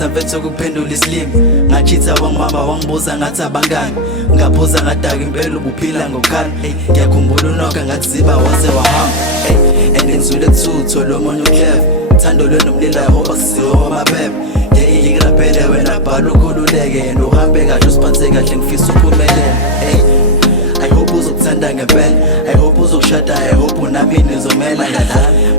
ngisafethe ukuphendula isilimi ngachitha wangimama wangibuza ngathi abangani ngaphuza ngadaka impela ubuphila ngokhala ngiyakhumbula unoka ngathi ziba waze wahamba and ngizwile thutho lo monya ucleve thando lwenomlilo yahoba siziwe wamaphepha ngiyikiraphele wena bhala ukhululeke and uhambe kahle usiphathe kahle ngifisa uphumelele I hope uzokuthanda ngempela I hope uzokushada I hope unami nizomela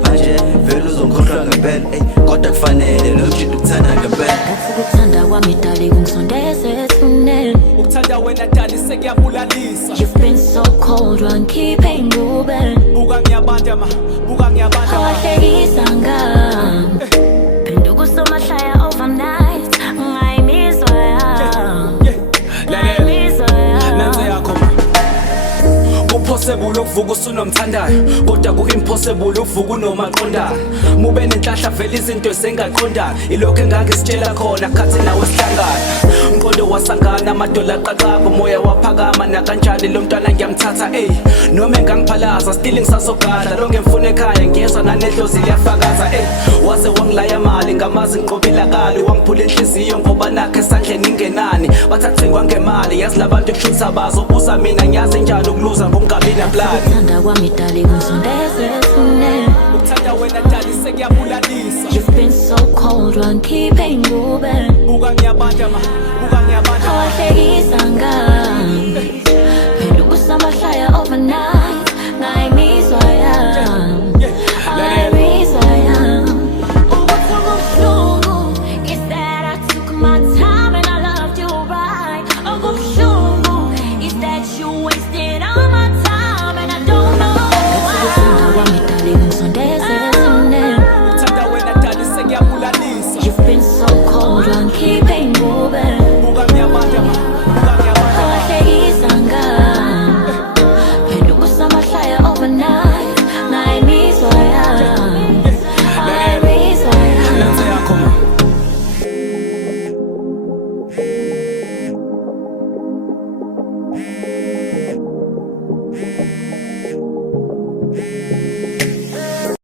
manje vele uzongikhohlwa ngempela kodwa kufanele lokujida ukuthanda ngempela ukuthanda kwami dali kungisondeze ethuneni ukuthanda wena dali sekuyabulalisa You've been so cold wangikhiphe ingubeni buka ngiyabanda awahlekisa ngami phenduka usomahlaya overnight ngayimizwa yami nanze yakho possible ukuvuka usunomthandayo kodwa ku-impossible ukuvuka unomaqondayo mube nenhlahla vele izinto ezingaqondayo ilokho engangisitshela khona khathi nawe sihlangana umqondo wasangana amadola aqaqaba umoya waphakama nakanjani lo mntwana ngiyamthatha noma engangiphalaza still ngisasogada lonke ngifuna ekhaya ngiyezwa nanedlozi liyafakaza waze wangilaya mali ngamazi ngiqobela kali wangiphula inhliziyo ngoba nakho esandleni ingenani bathathe kwangemali yazi labantu kushutha bazo ubuza mina ngiyazi njani ukuluza ngomgabi ukuthanda kwami dali kungisondeze ethuneni ukuthanda wena dali sekuyabulalisa You've been so cold wangikhiphe ingubeni buka ngiyabanda awahlekisa